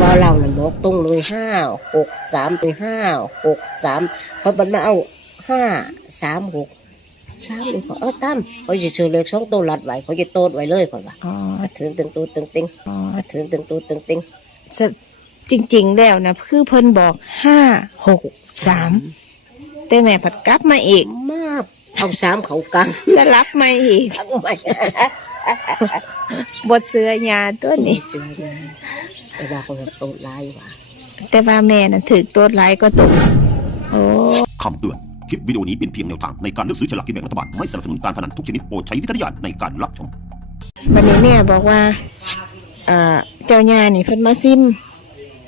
ว่าเรานั่นบอกตรงเลยห้าหกสามเลยห้าหกสามเขาบันมาเอาห้าสามหกสามเลยเขาเออตั้มเขาจะซื้อเลขสองตัวหลัดไว้เขาจะโต้ไว้เลยเขาว่าอ๋อถึงตึงตัวตึงติงอ๋อถึงตึงตัวตึงติงสะจริง ๆ แล้วนะคือเพิ่นบอกห้าหกสามแต่แม่ผัดกลับมาอีกมากเอาสามเขากลางสลับมาอีกทั้งไม่บทเสือยาตัวนี้เจอเลยแต่ ว่าเขาโต้ลายว่าแต่ว่าแม่น่ะถือตัวร้ายก็ตกโอ้คำเตือน คลิปวิดีโอนี้เป็นเพียงแนวทางในการเลือกซื้อฉลากกินแบ่งรัฐบาล ไม่สนับสนุนการพนันทุกชนิดโปรดใช้วิจารณญาณในการรับชม วันนี้แม่บอกว่าอ่าเจ้ายานี่เพิ่นมาซิม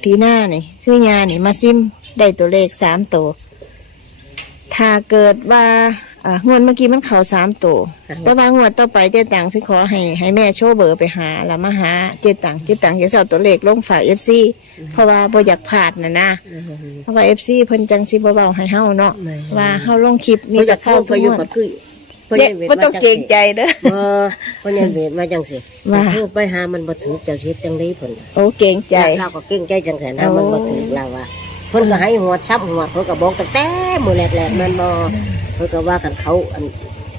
พีหน้านี่ คือยานี่มาซิม ได้ตัวเลขสามตัว ถ้าเกิดว่าอ่างวดเมื่อกี้มันเข่าสามตัวแต่ว่างวดต่อไปเจ๊ตังสิขอให้ให้แม่โชว์เบอร์ไปหาแล้วมาหาเจ๊ตังเจ๊ตังจะเอาตัวเลขลงฝ่ายเอฟซีเพราะว่าบ่อยากพลาดนะนะเพราะว่าเอฟซีเพิ่นจังสิบ่เบาให้เฮาเนาะว่าเฮาลงคลิปนี่นี่จะจะเข้าเข้าไปทุกองยู่วกัดบคือเด็กบ่ต้องเกรงใจเด้อ เออเพราะยันเวทมาจังสิว่า โทรไปหามันบ่ถือเจ้าชิดจังได๋เพิ่นโอ้เกรงใจ เราก็เก่งใจจังแสนนะมันบ่ถือเราว่า เพิ่นก็ให้หัวซับหัวเพิ่นก็บอกตั้งแต่มื้อแรกๆมันบ่เพิ่นก็ว่ากันเขาอัน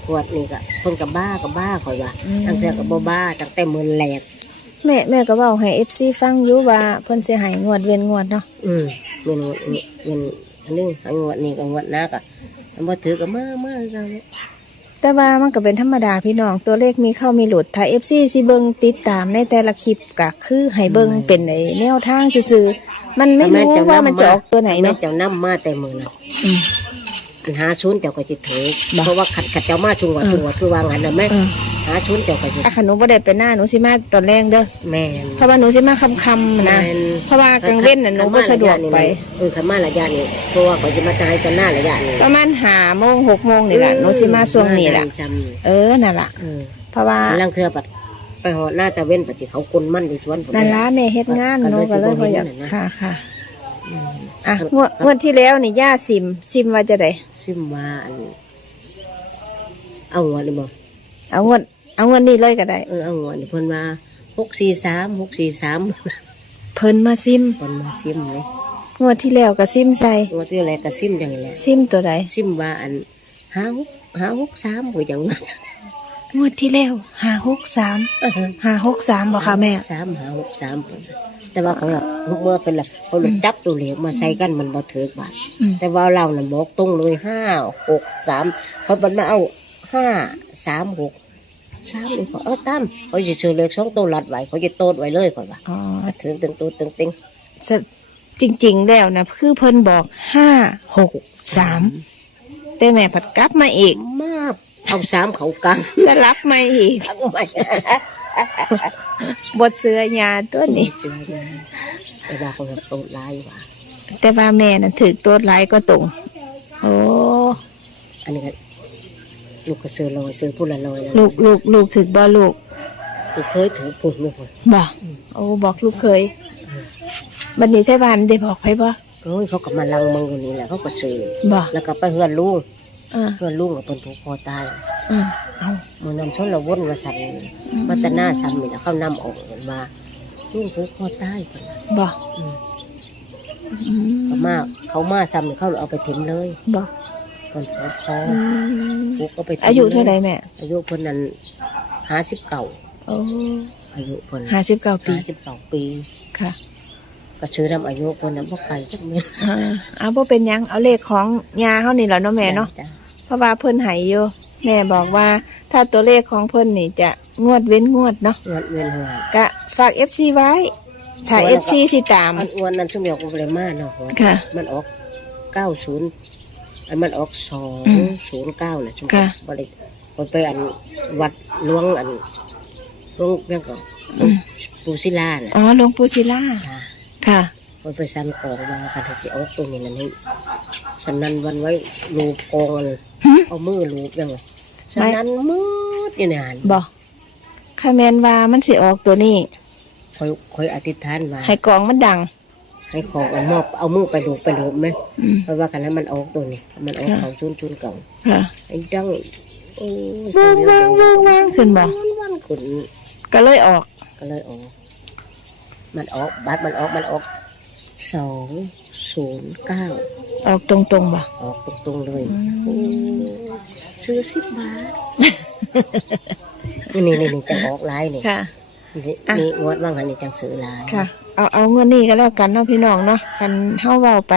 ขวดนี่ก็เพิ่นก็บ้าก็บ้าข่อยว่าอืม ตั้งแต่ก็บ่บ้าตั้งแต่มื้อแรกแม่แม่ก็เว้าให้ FC ฟังอยู่ว่าเพิ่นสิให้งวดเว้นงวดเนาะอืมเป็นเป็นอันนี้ให้งวดนี้ก็งวดหน้าก็มันบ่ถือก็มามาจังแต่ว่ามันก็เป็นธรรมดาพี่น้องตัวเลขมีเข้ามีหลุดถ้า FC สิเบิ่งติดตามในแต่ละคลิปก็คือให้เบิ่งเป็นไอ้แนวทางซื่อๆ มันไม่รู้ว่ามันจะออกตัวไหนแม่เนาะ เจ้านำมาแต่มื้อนั้นอืมอันหาชุนเจ้าก็สิถือบ่ เพราะว่าขัดขัดเจ้ามาชุนว่าเออชุนว่าคือว่างั้นน่ะแม่เออหาชุนเจ้าก็สิถ้าขนมบ่ได้ไปหน้าหนูสิมาตอนแรกเด้อ แม่นเพราะว่าหนูสิมาค่ำๆนะ แม่นเพราะว่ากลางเว้นน่ะหนูบ่สะดวกไป เออขมาระยะนี้เพราะว่าเขาจะมาตายกันหน้าระยะนี้ประมาณ5โมง6โมงนี่แหละหนูสิมาช่วงนี้แหละซ้ำเออนั่นล่ะ เออเพราะว่า ลังเทือปัด ไปหอหน้าตะเว้นปัดสิเขาคนมั่นอยู่สวนผมนั่นล่ะแม่เฮ็ดงานก็หเลยนูก็เลยสิบ่บ่อยากเห็นน่ะนะค่ะค่ะอืมอะงวดงวดที่แล้วนี่ย่าซิม ซิมว่าจะได้ซิมว่าอันเอาหัวนี่บ่เอางวดเอางวดนี้เลยก็ได้เออเอาหัวนี่เพิ่นมาหกสี่สามหกสี่สามเพิ่นมาซิมเพิ่นมาซิมเลยงวดที่แล้วก็ซิมใส่งวดที่แรกก็ซิมอย่างนี้แหละซิมตัวใดซิมว่าอันห้าหกห้าหกสามผู้จังว่าง วดที่แล้วห้าหกสามห้าหกสามบ่ค่ะแม่ สามห้าหกสามเพิ่นน่ะแต่ว่าเขาอะเมื่อเป็นละเขาเลยจับตัวเหล็กมาใส่กันมันบ่ถือบาทอืม แต่ว่าเราน่ะบอกตรงเลยห้าหกสามเขาบันมาเอาห้าสามหกสามเลยเขาเออตั้มเขาจะซื้อเลขสองตัวหลัดไว้เขาจะโต้ไว้เลยเขาว่าอ๋อถึงตึงตัวตึงติงสะจริง ๆ แล้วนะคือเพิ่นบอกห้าหกสามแต่แม่ผัดกลับมาอีกมา กเอาสามเขากลางสลับมาอีกทั้งไม่บทเสือยาตัวนี้เจอเลยแต่ว่าเขาโต้ลายว่าแต่ว่าแม่น่ะถือตัวร้ายก็ตรงโอ้อันนี้ก็ลูกก็ซื้อลอยซื้อผู้ละลอยแล้วลูกลูกลูกถือบ่ลูกลูกเคยถือปุ่นลูกคนบ่โอ้บอกลูกเคยบันนี้ไทบ้านได้บอกไปบ่โอ้ยเขาก็มาลังมึงอยู่นี่แหละเขาก็ซื้อบ่แล้วก็ไปเฮือนลุงอ่า เฮือนลุงกับเป็นผูกคอตายอ่าเอามือนำชนละวนมาสั่นมาแตหน้าซ้ำนี่แหละเขานำออกเห็นมาลุงผูกคอตายเพิ่นน่ะบ่อืมอืมเขามาเขามาซ้ำนี่เขาเอาไปถิ่มเลยบ่คนผูกคออืมผูกก็ไปถิ่มอายุเท่าไหร่แม่ อายุเพิ่นนั้นห้าสิบเก่าโอ้อายุเพิ่นห้าสิบเก้าปีห้าสิบเก่าปี ค่ะ ก็ชื่อนำอายุเพิ่นนั้นพวกไปจักเม็ดอ่าเอาบ่เป็นหยัง เอาเลขของยาเฮานี่แหละเนาะแม่เนาะจ้ เพราะว่าเพิ่นให้อยู่แม่บอกว่าถ้าตัวเลขของเพิ่นนี่จะงวดเว้นงวดเนาะเงินเงินหัวกะฝาก FC ไว้ถ้า FC สิตามอันอ้วนนั้นชุ่มยอกอุบเลยมาเนาะหัวค่ะ มันออกเก้าศูนย์อันมันออกสองอืมศูนย์เก้าน่ะชุ่มค่ะ บริคนไปอันวัดหลวงอันหลวงเพียงก็อืมปูศิลาน่ะอ๋อหลวงปู่ศิลาค่ะ ค่ะคนไปสันกองมากันที่จะออกตรงนี้นั่นนี่ สันนันวันไว้ลูบกองอันหึเอามือลูบยังไงสันนันมืดอยู่ในหันบ่คาแมนว่ามันสิออกตัวนี้คอยคอยอธิษฐานมาให้กองมันดัง ให้ของอันมอบเอามือไปลูบไปลูบไหมอืมเพราะว่ากันนั้นมันออกตัวนี้ มันออกค่ะเขาชุนชุนเก่าค่ะไอ้ดังโอ้ยว่างว่างว่างว่างขึ้นบ่ว่างว่างขึ้นก็เลยออก ก็เลยออก มันออกบัตรมันออกมันออกสอง ศูนย์เก้าออกตรงๆบ่ออกตรงๆเลยอืมโอ้ซื้อสิบบาทนี่นี่นี่จังออกหลายนี่ค่ะ นี่อะ นี่งวดว่างอันนี้จังซื้อหลายค่ะ เอาเอาเงินนี่ก็แล้วกันเนาะพี่น้องเนาะคันเฮาเว้าไป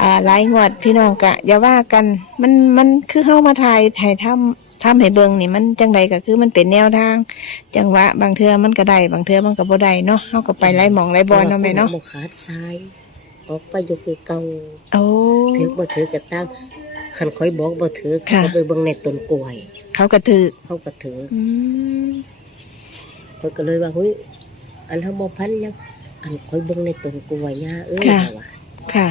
อ่าหลายงวดพี่น้องกะอย่าว่ากันมันมันคือเฮามาถ่ายถ่ายทำทำให้เบิ่งนี่มันจังใดก็คือมันเป็นแนวทาง จังหวะบางเทื่อมันก็ได้บางเทื่อมันก็บ่ได้เนาะเฮาก็ไปไล่หมองไล่บอลเนาะแม่เนาะบ่ขาดซ้าย ออกไปอยู่คือเก่าโอ้ ถือบ่ถือก็ตามคันคอยบอกบ่ถือค่ะ เขาไปเบิ่งในต้นกล้วย เขาก็ถือเขาก็ถืออืมเพิ่นก็เลยว่าเฮ้ยอันเฮาบ่พันยังอันคอยเบิ่งในต้นกล้วยย่าเอ้ยว่าค่ะ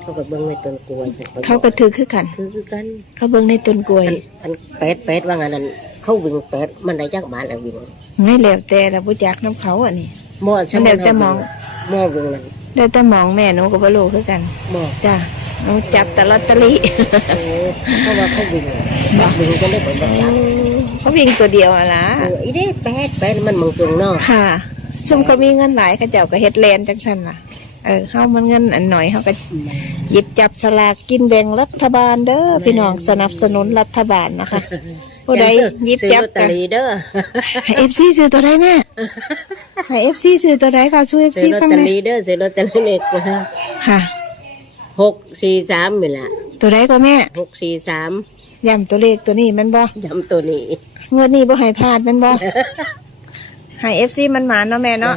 เขาก็เบิ่งในต้นกล้วยฉันเขาก็ถือคือกัน ถือคือกันเขาเบิ่งในต้นกล้วยอันอันแปดแปดว่างั้นอันเขาวิ่งแปดมันได้จักบาทแล้ววิ่งไม่แล้วแต่ละบ่จักน้ำเขาอันนี้หม้อมันแล้วแต่มองหม้อวิ่งนั่น ได้แต่มองแม่หนูก็บ่รู้คือกันหม้อจ้ะหนูจับแต่ลอตเตอรี่ โอ้เพราะว่าเขาวิ่งวิ่งก็เลยบ่ได้จักเขาวิ่งตัวเดียวอะล่ะเอออีเด้แปดแปดมันมึงตรงเนาะค่ะซุมเขามีเงินหลายเขาเจ้าก็เฮ็ดแลนจังซั่นล่ะเออเฮามันเงินอันหน่อยเฮาก็หยิบจับสลากกินแบ่งรัฐบาลเด้อพี่น้องสนับสนุนรัฐบาลนะคะ ผู้ใดหยิบจับซื้อลอตเตกัอนรี่เด้อให้ FC ซื้อตัวใดแม่ให้ FC ซื้อตัวใดค่ะสู้ FC ซื้อลอตฟังเตอหน่อยรี่เด้อซื้อลอตเตอรี่เนี่ยค่ะ หกสี่สามนี่ล่ะตัวใดก็แม่หกสี่สามย้ำตัวเลขตัวนี้แมันบ่จำตัวนี้งวดนี้บ่ให้พลาดแมันบ่ให้ FC มันหมานเนาะแม่เนาะ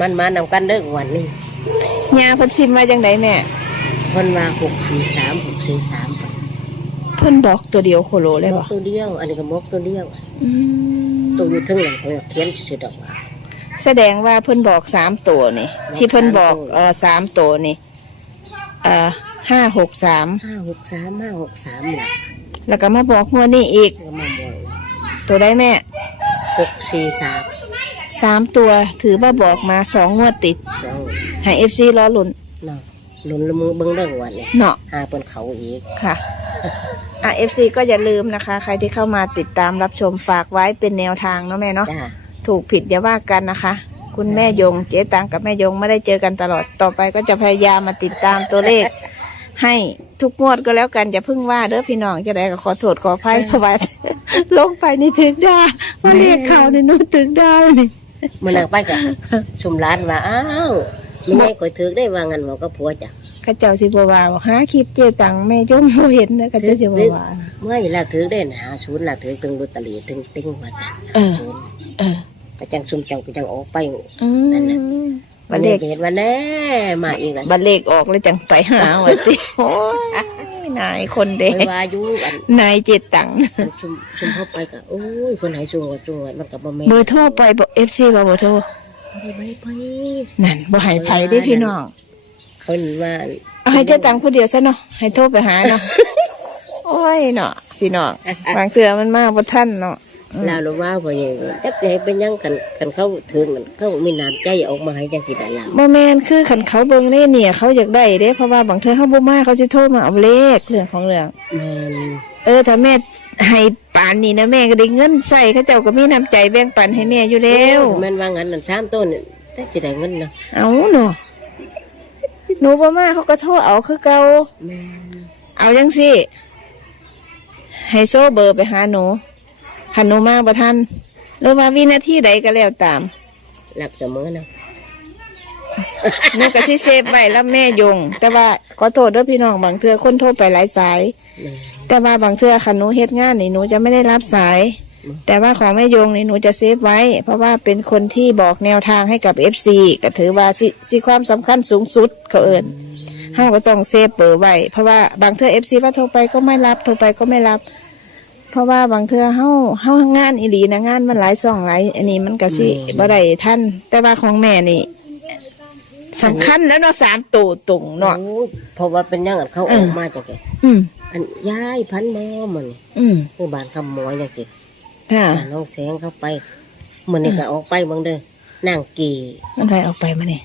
มันมานำกันเด้อวันนี้ยาเพิ่นซิมมาจังไดแม่เพิ่นว่าหกสี่สามหกสี่สาม เพิ่นบอกตัวเดียวโคโลเลยมบ่กตัวเดียว อันนี้ก็มกตัวเดียวอืมตัวอยู่ทั้งหลังเขาเขียนชื่อดอกว่า แสดงว่าเพิ่นบอกสามตัวนี่ที่เพิ่นบอกสามตัว เออสามตัวนี่เอ่อห้าหกสามห้าหกสามห้าหกสามล่ะแล้วก็มาบอกงวดนี้อีกก็มาบอกตัวได้แม่หกสี่สามสามตัวถือว่าบอกมาสองงวดติดจองให้เอฟซีล้อหลุนเนาะลุ้นละมือเบิ่งเรื่องวันนี้เนาะหาเปิ้นเขาอีกค่ะ อะเอฟซีก็อย่าลืมนะคะ ใครที่เข้ามาติดตามรับชมฝากไว้เป็นแนวทางเนาะแม่เนาะ จ้าถูกผิดอย่าว่ากันนะคะ คุณแม่ยงเจ๊ตังกับแม่ยงไม่ได้เจอกันตลอดต่อไปก็จะพยายามมาติดตามตัวเลข ให้ทุกงวดก็แล้วกันอย่าเพิ่งว่าเด้อพี่น้องจะได้ก็ขอโทษขออภัยเพราะว่าลงไปนี่ถึงดาว่าเรียกเขาเนี่ยนู้ถึงดาเลยนี่มันนั่งไปกับสุมร้านว่าอ้าวไม่ได้ก่อยถือได้ว่างันบอกก็ผัวจ้ะ ข้าเจ้าสิบวาบอกหาคลิปเจ๊ตังแม่ยงบ่เห็นนะข้าเจ้าสิบวาเมื่อละถือได้นะศูนย์ละถือตึงลอตเตอรี่ตึงติ้งว่าสั่นเออศูนย์เออก็จังซุ่มเจ้าก็จังออกไปอืมบับัตดรเลเลขขเห็นว่าแน่มาอีกแล้วบัตรเลขออกแล้วจังไปหาวัติโอ้ยนายคนเด็กไปว่าอยู่อันนายเจ๊ตังอันซุ่มซุ่มเข้าไปก็โอ้ยคนไหนซุ่มก็ซุ่มอะมันก็บ่แม่นเบอร์โทรไปบอกเอฟซีบอกเบอร์โทรไปไปไปนั่นบ่ให้ไผได้พี่น้อง เขาหนีว่าเอาให้เจ๊ตังผู้เดียวซะเนาะให้โทรไปหาเนาะโอ้ยเนาะพี่น้องบางเทื่อมันมาบ่ทันเนาะอืมลาวเราว่าบ่ยังจักสิให้เป็นหยังกันกันเขาถึงกันเขามีน้ำใจออกมาให้จังสิได้ลาวบ่แม่นคือคันเขาเบิ่งในเนี่ย เขาอยากได้เด้เพราะว่าบางเทื่อเฮาบ่มาเขาสิโทรมาเอาเลขเรื่องของเรื่องแม่นเออถ้าแม่ให้ปานนี้นะแม่ก็ได้เงินใส่เขาเจ้าก็มีน้ำใจแบ่งปันให้แม่อยู่แล้วแม่นว่างั้นนั่น3ต้นนี่แต่สิได้เงินเนาะเอาเนาะ หนูบ่มาเขาก็โทรเอาคือเก่าแม่นเอาจังสิให้โซ่เบอร์ไปหาหนูหันหนูมาบ่ทันหรือว่าวินาทีใดก็แล้วตามรับเสมอเนาะหนูก็สิเซฟไว้แล้วแม่ยง แต่ว่าขอโทษเด้อพี่น้องบางเทื่อคนโทรไปหลายสาย แม่นแต่ว่าบางเทื่อคันหนูเฮ็ดงานนี่หนูจะไม่ได้รับสายอืม แต่ว่าของแม่ยงนี่หนูจะเซฟไว้ เพราะว่าเป็นคนที่บอกแนวทางให้กับ FC ก็ถือว่าสิสิความสำคัญสูงสุดเขาเอิญห้าก็ต้องเซฟเบอร์ไว้เพราะว่าบางเทื่อ FC ว่าโทรไปก็ไม่รับโทรไปก็ไม่รับ เพราะว่าบางเทื่อเฮาเฮางานอีหลีนะงานมันหลายซ่องหลายอันนี้มันก็สิบ่ได้ทันแต่ว่าของแม่นี่สำคัญแล้วเนาะสามตัวตรงเนาะโอ้ยเพราะว่าเป็นหยังกันเขาออกมาจังไงอืมอันยายพันหมอมันอืมคือบ้านคำหมอจังซี่ ค่ะ น้องแสงเข้าไปมื้อนี้ก็ออกไปเบิ่งเด้อนางกีมันไรออกไปมาเนี่ย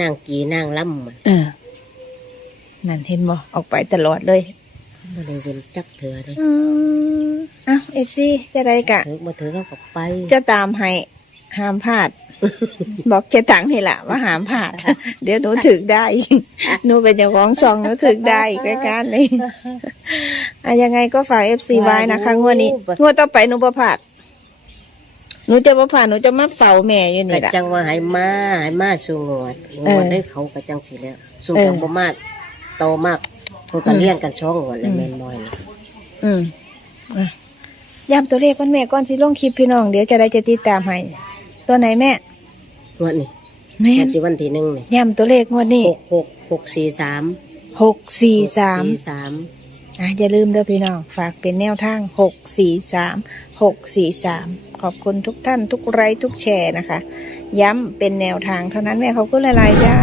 นางกีนางล่ำมันเออ นั่นเห็นบ่ออกไปตลอดเลยบ่ได้เป็นจักเถื่อเลยอืมอะเอฟซีจะได้กะ ถือมาถือเขาก็ไปจะตามให้ ห้ามพลาด บอกเจตังนี่แหละว่าห้ามพลาด เดี๋ยวหนูถึกได้หนูเป็นเจ้าของช่องหนูถึกได้อีกรายการนี้อะยังไงก็ฝากเอฟซีไว้นะคะงวดนี้งวดต่อไปหนูประพลาดหนูจะประพลาดหนูจะมาเฝ้าแม่อยู่กะนี่แหละจังว่าให้มาให้มาสู่งวดงเออวดได้เขากะจังสิแล้วสู่เออจังบ่มากโตมากเพิ่นก็เลี้ยงกันสองงวดแล้วแม่นบ่อยนะอืมอะย้ำตัวเลขก่อนแม่ก่อนสิลงคลิปพี่น้อง เดี๋ยวจะได้จะติดตามให้ ตัวไหนแม่งวดนี้แม่งวดที่วันที่หนึ่งนี่ย้ำตัวเลขงวดนี้หกหกหกสี่สามหกสี่สามสี่สามอะอย่าลืมเด้อพี่น้องฝากเป็นแนวทางหกสี่สามหกสี่สามขอบคุณทุกท่านทุกไลค์ทุกแชร์นะคะ ย้ำเป็นแนวทางเท่านั้นแม่ขอบคุณหลายๆจ้า